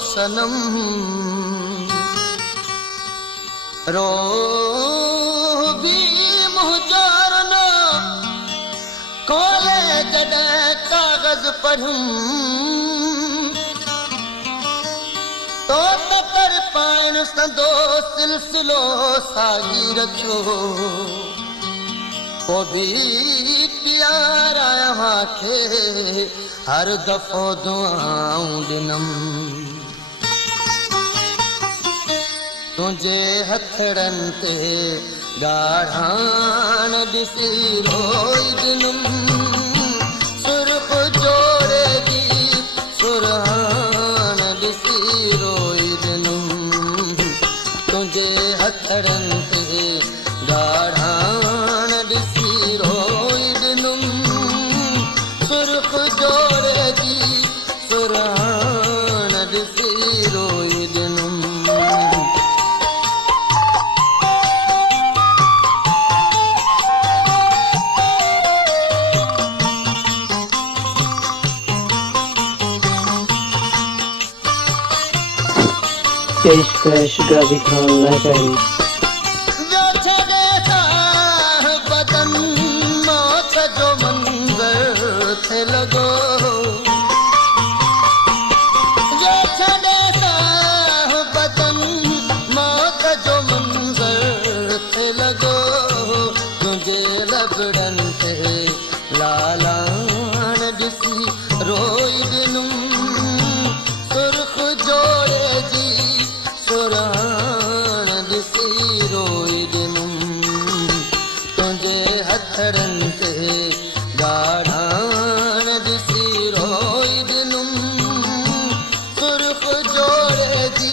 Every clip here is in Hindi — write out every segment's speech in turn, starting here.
सनम रो भी मुहजार न कोले जॾहिं कागज़ पढ़ूं तो तर पाइण संदो सिलसिलो साॻी रखियो वो भी प्यारा खे हर दफ़ो दुआऊं ॾिनम तुझे हथड़नि ते ॻाढ़ाण ॾिसी रोई ॾिनम सुर्ख जोड़े जी सुरहाण ॾिसी रोई ॾिनम तुझे हथड़नि ते ॻाढ़ाण ॾिसी रोई ॾिनम सुर्ख जोड़े जी सुरहाण ॾिसी रोई ॾिनम पेशकश गाज़ी खान लाचारी बदन मौत जो मंज़र थे लॻो बदन मौत जो मंज़र थे लॻो तुंहिंजे लबड़नि ते लालाण ॾिसी रोई ॾिनुम सुर्ख जोड़े जी सुराण ॾिसी रोई ॾिनुम तुंहिंजे हथड़नि ते ॻाढ़ाण ॾिसी रोई ॾिनुम सुर्ख जोड़े जी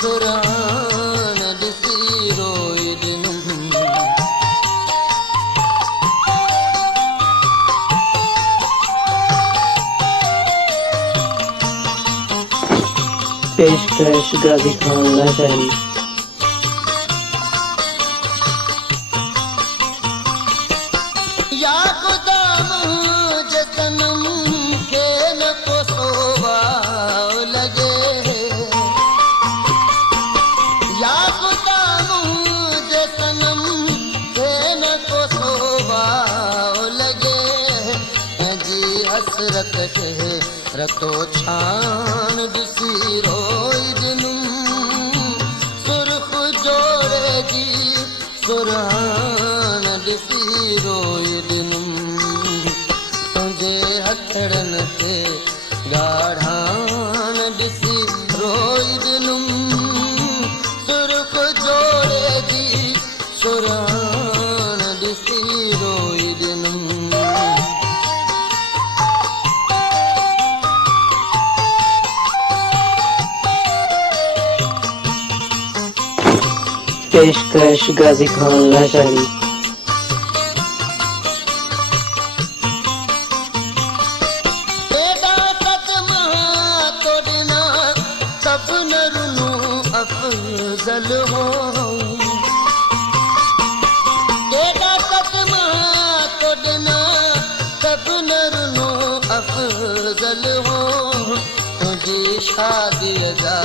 सुराण ॾिसी रोई ॾिनुम पेशकश गाज़ी खान लाचारी या खुदा मुझे सनम के न को सोवा लगे या खुदा मुझे सनम के न को सोवा लगे जी हसरत के रतो छान ॾिसी रोई ॾिनुम सुर्ख जोड़े जी सुरहाण ॾिसी रोई ॾिनुम तुंहिंजे हथड़नि ते ॻाढ़ाण ॾिसी रोई ॾिनुम सुर्ख जोड़े जी सुरहाण ॾिसी रोई ॾिनुम पेशकश गाज़ी खान लाचारी तेरा सदमा तो ॾिना सभु न रुनू अफ़ज़ल हो तेरा सदमा तो ॾिना सभु न रुनू अफ़ज़ल हो तुंहिंजी शादीअ जा